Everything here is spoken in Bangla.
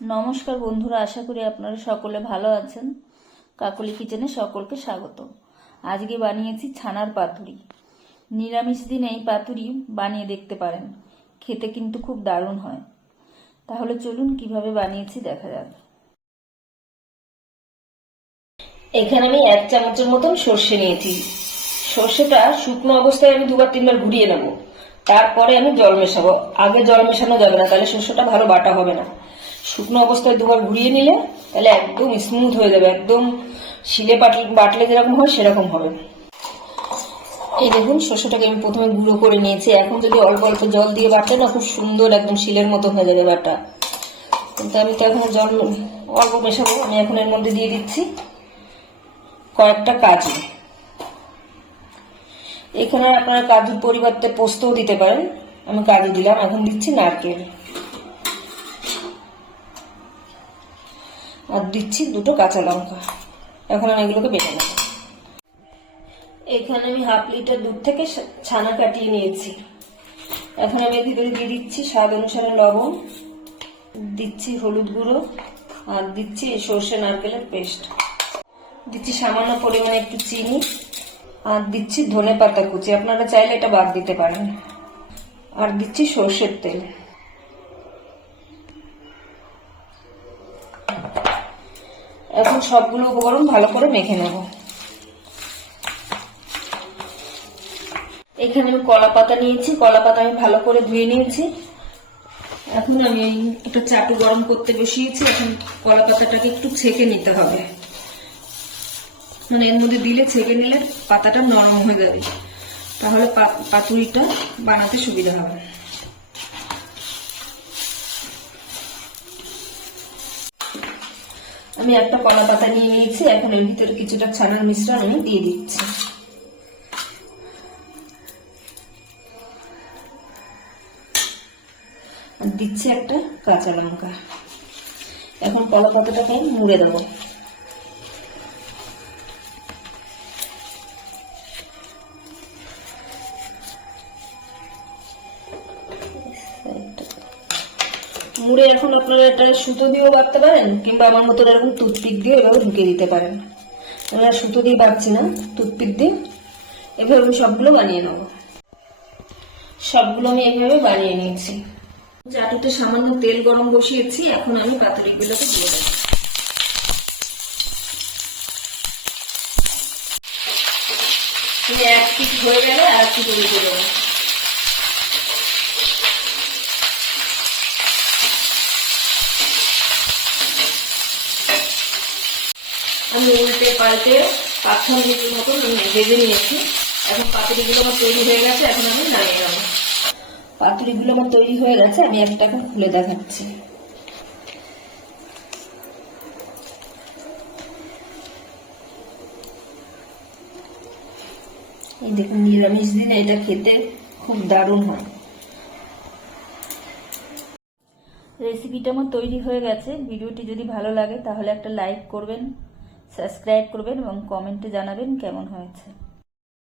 নমস্কার বন্ধুরা, আশা করি আপনারা সকলে ভালো আছেন। কাকলি কিচেনে সকলকে স্বাগত। আজকে বানিয়েছি ছানার পাতুরি। নিরামিষ দিনে এই পাতুরি বানিয়ে দেখতে পারেন, খেতে কিন্তু খুব দারুণ হয়। তাহলে চলুন কিভাবে বানিয়েছি দেখা যাক। এখানে আমি 1 চামচের মতন সর্ষে নিয়েছি। সর্ষেটা শুকনো অবস্থায় আমি 2-3 বার ঘুরিয়ে নেব, তারপরে আমি জল মেশাবো। আগে জল মেশানো যাবে না, তাহলে সর্ষেটা ভালো বাটা হবে না। শুকনো অবস্থায় 2 বার ঘুরিয়ে নিলে তাহলে একদম স্মুথ হয়ে যাবে, একদম শিলে বাটলে যেরকম হয় সেরকম হবে। এই দেখুন, সর্ষেটাকে আমি প্রথমে গুঁড়ো করে নিয়েছি। এখন যদি অল্প অল্প জল দিয়ে বাটলে না, খুব সুন্দর একদম শিলের মতো হয়ে যাবে বাটা। কিন্তু আমি তো এখন জল অল্প মেশাবো। আমি এখন এর মধ্যে দিয়ে দিচ্ছি কয়েকটা কাজু। এখানে আপনারা কাজুর পরিবর্তে পোস্তও দিতে পারেন, আমি কাজু দিলাম। এখন দিচ্ছি নারকেল, আর দিচ্ছি 2টো কাঁচা লঙ্কা। এখন আমি এগুলোকে বেটে নেব। এখানে আমি 1/2 লিটার দুধ থেকে ছানা কাটিয়ে নিয়েছি। এখন আমি এর ভিতরে দিয়ে দিচ্ছি স্বাদ অনুসারে লবণ, দিচ্ছি হলুদ গুঁড়ো, আর দিচ্ছি সর্ষে নারকেলের পেস্ট, দিচ্ছি সামান্য পরিমাণে একটু চিনি, আর দিচ্ছি ধনে পাতা কুচি। আপনারা চাইলে এটা বাদ দিতে পারেন। আর দিচ্ছি সর্ষের তেল। এখন সবগুলো উপকরণ ভালো করে মেখে নেব। এখানে আমি কলা পাতা নিয়েছি। কলা পাতা আমি ভালো করে ধুয়ে নিয়েছি। এখন আমি একটা চাটু গরম করতে বসিয়েছি। এখন কলা পাতাটাকে একটু ছেঁকে নিতে হবে, মানে এর মধ্যে দিলে ছেঁকে নিলে পাতাটা নরম হয়ে যাবে, তাহলে পাতুরিটা বানাতে সুবিধা হবে। আমি একটা কলা পাতা নিয়ে নিয়েছি। এখন এর ভিতরে কিছুটা ছানার মিশ্রণ আমি দিয়ে দিচ্ছি। আর দিচ্ছি একটা কাঁচা লঙ্কা। এখন কলা পাতাটাকে মুড়ে দেবো। মুড়ে এখন আপনারা এটা সুতো দিয়েও বাঁধতে পারেন, কিংবা আমার মতো এরকম টুথপিক দিয়ে এভাবে ঢুকিয়ে দিতে পারেন। আমরা সুতো দিয়ে বাঁধছি না, টুথপিক দিয়ে এভাবে আমি সবগুলো বানিয়ে নেব। সবগুলো আমি এইভাবে বানিয়ে নিয়েছি। চাটুতে সামান্য তেল গরম বসিয়েছি। এখন আমি পাতুরিগুলোকে দিয়ে দেবো। এক পিঠ হয়ে গেলে আর একটু করে দিয়ে দেবো। আমি উল্টে পাল্টে 5-6 মিনিটের মতন ভেজে নিয়েছি। এখন পাতুরিগুলো আমার তৈরি হয়ে গেছে। এখন আমি নামিয়ে নেব। পাতুরিগুলো আমার তৈরি হয়ে গেছে। আমি একটা এখন খুলে দেখাচ্ছি। এই দেখুন, নিরামিষ দিনে এটা খেতে খুব দারুণ হয়। রেসিপিটা আমার তৈরি হয়ে গেছে। ভিডিওটি যদি ভালো লাগে তাহলে একটা লাইক করবেন, সাবস্ক্রাইব করবেন এবং কমেন্টে জানাবেন কেমন হয়েছে।